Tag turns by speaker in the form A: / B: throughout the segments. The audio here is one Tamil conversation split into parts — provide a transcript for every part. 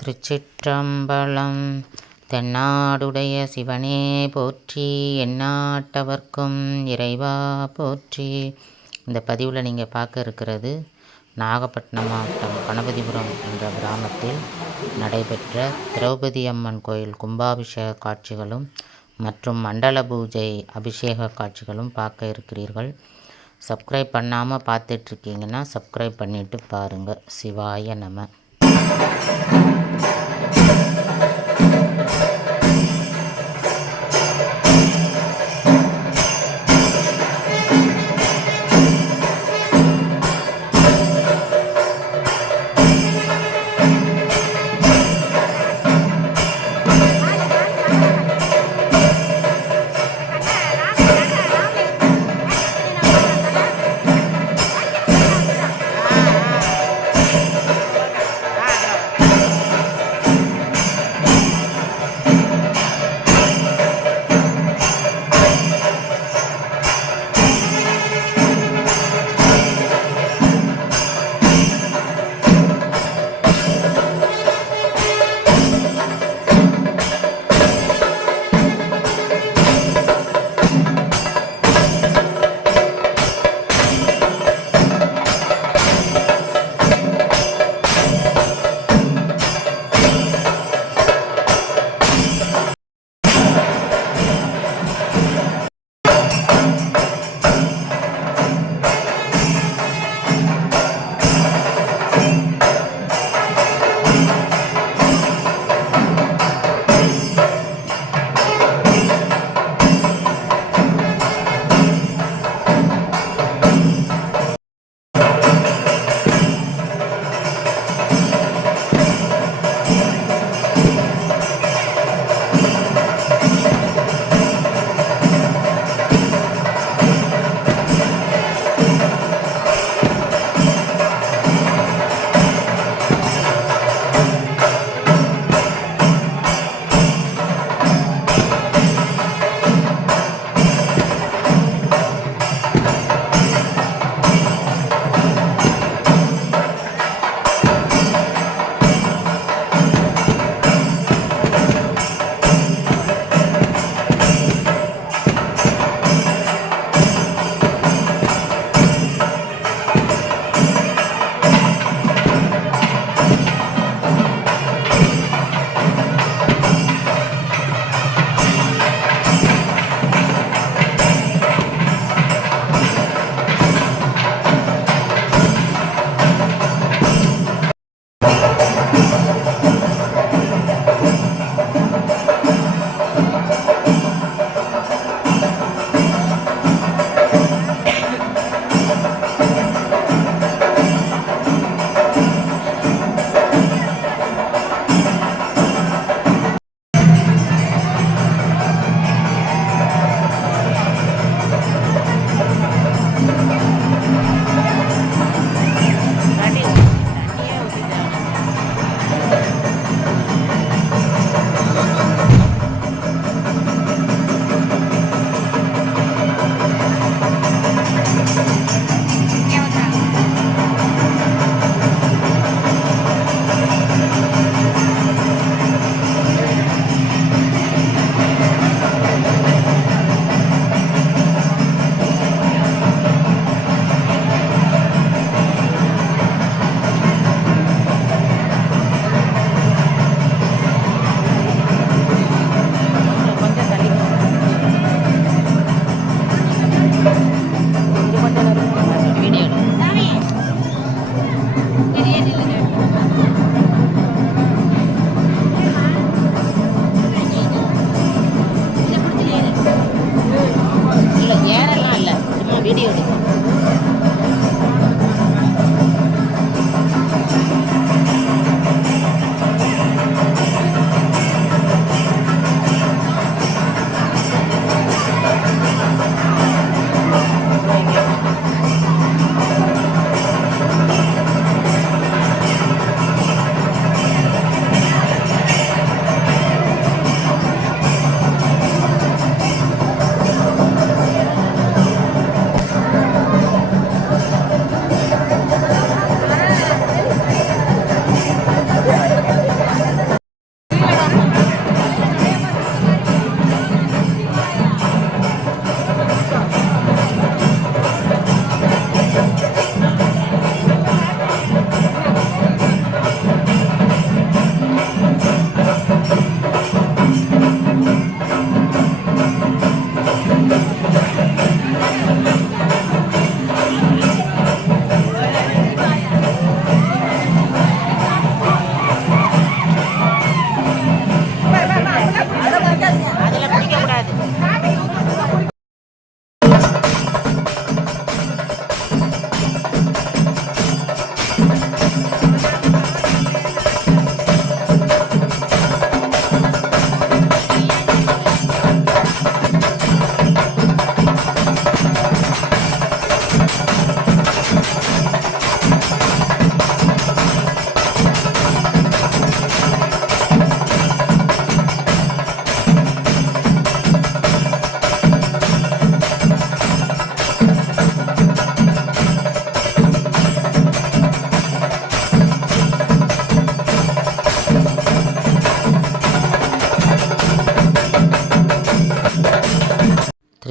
A: திருச்சிற்றம்பலம். தென்னாடுடைய சிவனே போற்றி எந்நாட்டவர்க்கும் இறைவா போற்றி. இந்த பதிவில் நீங்கள் பார்க்க இருக்கிறது நாகப்பட்டினம் மாவட்டம் கணபதிபுரம் என்ற கிராமத்தில் நடைபெற்ற திரௌபதி அம்மன் கோயில் கும்பாபிஷேக காட்சிகளும் மற்றும் மண்டல பூஜை அபிஷேக காட்சிகளும் பார்க்க இருக்கிறீர்கள். சப்ஸ்கிரைப் பண்ணாமல் பார்த்துட்ருக்கீங்கன்னா சப்ஸ்கிரைப் பண்ணிவிட்டு பாருங்கள் சிவாய நம. Thank you.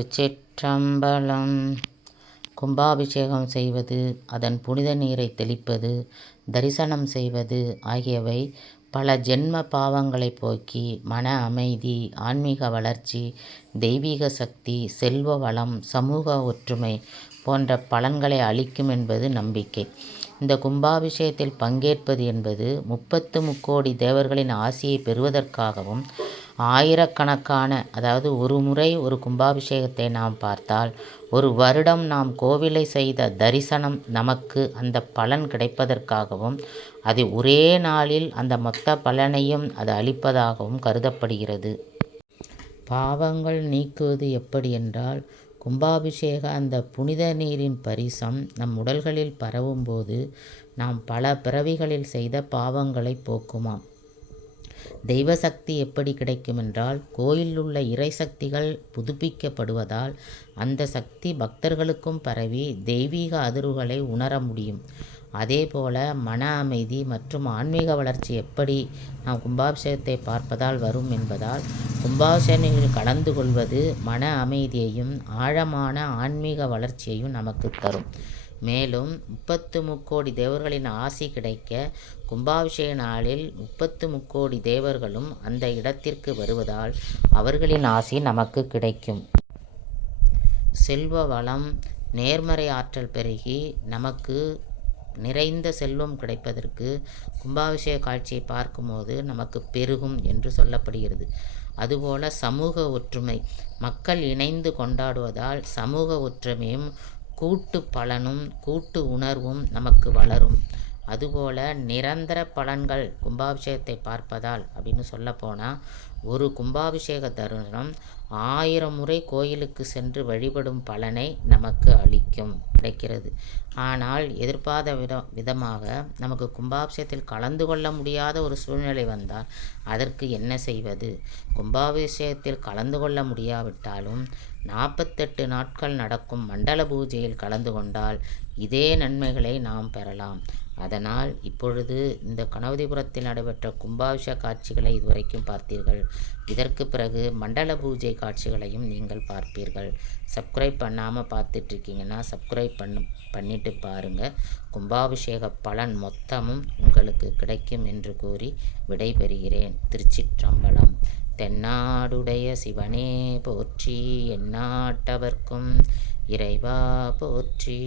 A: திருச்சிற்றம்பலம் கும்பாபிஷேகம் செய்வது அதன் புனித நீரை தெளிப்பது தரிசனம் செய்வது ஆகியவை பல ஜென்ம பாவங்களை போக்கி மன அமைதி ஆன்மீக வளர்ச்சி தெய்வீக சக்தி செல்வ வளம் சமூக ஒற்றுமை போன்ற பலன்களை அளிக்கும் என்பது நம்பிக்கை. இந்த கும்பாபிஷேகத்தில் பங்கேற்பது என்பது முப்பத்து முக்கோடி தேவர்களின் ஆசியை பெறுவதற்காகவும் ஆயிரக்கணக்கான அதாவது ஒரு முறை ஒரு கும்பாபிஷேகத்தை நாம் பார்த்தால் ஒரு வருடம் நாம் கோவிலை செய்த தரிசனம் நமக்கு அந்த பலன் கிடைப்பதற்காகவும் அது ஒரே நாளில் அந்த மொத்த பலனையும் அது அளிப்பதாகவும் கருதப்படுகிறது. பாவங்கள் நீக்குவது எப்படி என்றால் கும்பாபிஷேக அந்த புனித நீரின் பரிசம் நம் உடல்களில் பரவும்போது நாம் பல பிறவிகளில் செய்த பாவங்களை போக்குமாம். தெய்வ சக்தி எப்படி கிடைக்கும் என்றால் கோயிலில் உள்ள இறை சக்திகள் புதுப்பிக்கப்படுவதால் அந்த சக்தி பக்தர்களுக்கும் பரவி தெய்வீக அதிர்வுகளை உணர முடியும். அதேபோல மன அமைதி மற்றும் ஆன்மீக வளர்ச்சி எப்படி நாம் கும்பாபிஷேகத்தை பார்ப்பதால் வரும் என்பதால் கும்பாபிஷேகங்களில் கலந்து கொள்வது மன அமைதியையும் ஆழமான ஆன்மீக வளர்ச்சியையும் நமக்கு தரும். மேலும் முப்பத்து முக்கோடி தேவர்களின் ஆசி கிடைக்க கும்பாபிஷேக நாளில் முப்பத்து முக்கோடி தேவர்களும் அந்த இடத்திற்கு வருவதால் அவர்களின் ஆசி நமக்கு கிடைக்கும். செல்வ வளம் நேர்மறை ஆற்றல் பெருகி நமக்கு நிறைந்த செல்வம் கிடைப்பதற்கு கும்பாபிஷேக காட்சியை பார்க்கும்போது நமக்கு பெருகும் என்று சொல்லப்படுகிறது. அதுபோல சமூக ஒற்றுமை மக்கள் இணைந்து கொண்டாடுவதால் சமூக ஒற்றுமையும் கூட்டு பலனும் கூட்டு உணர்வும் நமக்கு வளரும். அதுபோல் நிரந்தர பலன்கள் கும்பாபிஷேகத்தை பார்ப்பதால் அப்படின்னு சொல்லப்போனால் ஒரு கும்பாபிஷேக தருணம் ஆயிரம் முறை கோயிலுக்கு சென்று வழிபடும் பலனை நமக்கு அளிக்கும் கிடைக்கிறது. ஆனால் எதிர்பார்த்த வித விதமாக நமக்கு கும்பாபிஷேகத்தில் கலந்து கொள்ள முடியாத ஒரு சூழ்நிலை வந்தால் அதற்கு என்ன செய்வது? கும்பாபிஷேகத்தில் கலந்து கொள்ள முடியாவிட்டாலும் நாற்பத்தெட்டு நாட்கள் நடக்கும் மண்டல பூஜையில் கலந்து கொண்டால் இதே நன்மைகளை நாம் பெறலாம். அதனால் இப்பொழுது இந்த கணவதிபுரத்தில் நடைபெற்ற கும்பாபிஷ காட்சிகளை இதுவரைக்கும் பார்த்தீர்கள். இதற்கு பிறகு மண்டல பூஜை காட்சிகளையும் நீங்கள் பார்ப்பீர்கள். சப்ஸ்கிரைப் பண்ணாமல் பார்த்துட்ருக்கீங்கன்னா சப்ஸ்கிரைப் பண்ணு பண்ணிட்டு பாருங்கள் கும்பாபிஷேக பலன் மொத்தமும் உங்களுக்கு கிடைக்கும் என்று கூறி விடைபெறுகிறேன். திருச்சிற்றம்பலம். தென்னாடுடைய சிவனே போற்றி எந்நாட்டவர்க்கும் இறைவா போற்றி.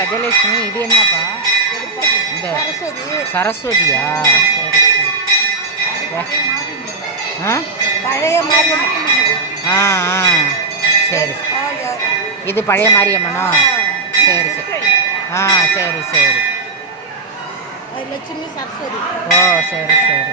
B: கஜலட்சுமி இது என்னப்பா? இந்த சரஸ்வதியா? ஆ? ஆ சரி. இது பழைய மாரியம்மனோ? சரி சரி. ஆ சரி சரி.
C: லட்சுமி சரஸ்வதி.
B: ஓ சரி சரி.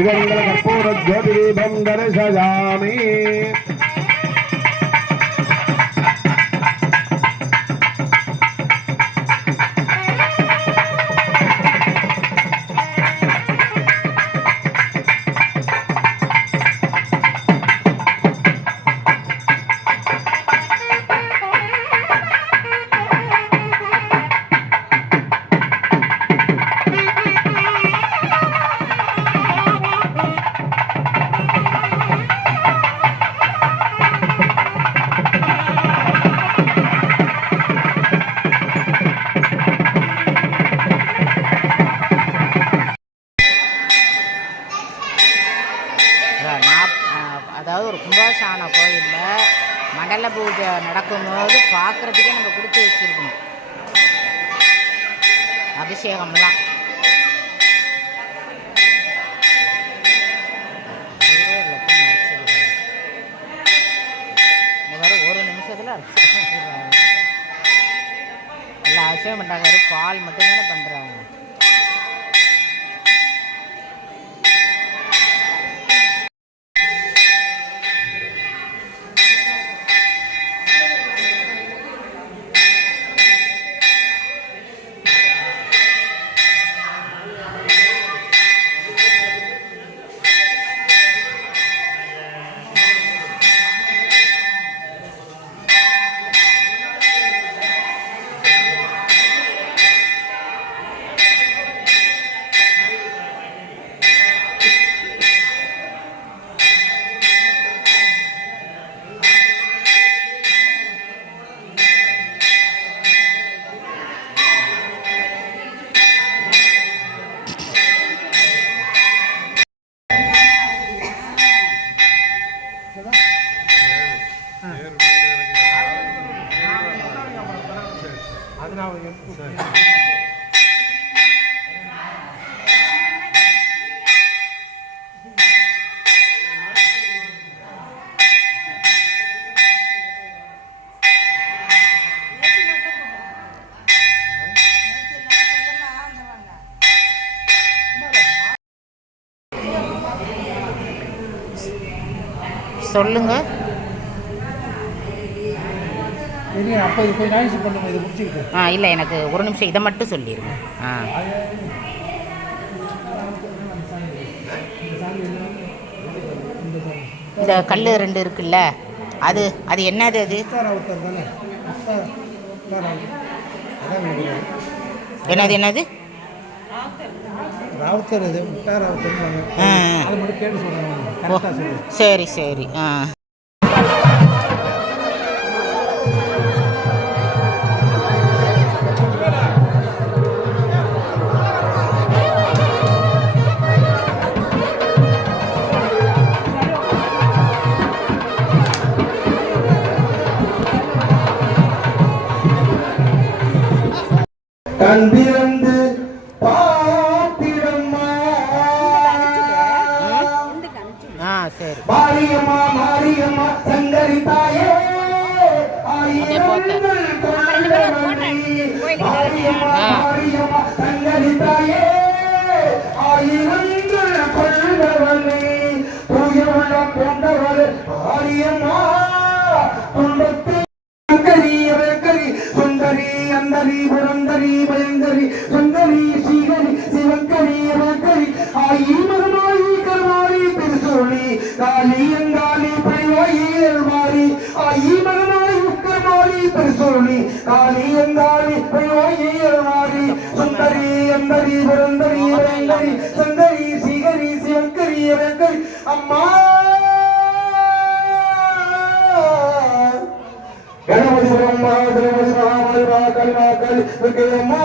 B: இவங்கள் கற்பூர ஜோதிதீபம் தரிசயாமி. கால் வெறும் மட்டும்தானே பண்ணுறாங்க
D: முடிச்சுக்கிட்டு.
B: ஆ இல்லை எனக்கு ஒரு நிமிஷம் இதை மட்டும் சொல்லிடுங்க ஆ. இந்த கல் ரெண்டு இருக்குல்ல அது அது என்னது அது. என்னது என்னது?
D: ராவுத்தர் இது முக்தார் ராவுத்தர்
B: சரி சரி. ஆ.
D: கண்டிரந்து பயங்கரி சுந்தரி ஸ்ரீகரி சிவங்கரி அவர்கரி ஆயி மகனாயி கருமாரி பெருசோழி காலி அங்காலி பழிவாயி அருமாரி ஆயி மகனாயி உக்கரமாரி பெருசோழி காலி அங்காலி பழிவாயி அருமாரி சுந்தரி அந்தரி புரந்தரி வரந்தரி சுந்தரி ஸ்ரீகரி சிவங்கரி அவர்கரி அம்மா! கணபதி பிரம்மா திரௌபதி மகாமல்வா கல்வா கலி துர்க்கையம்மா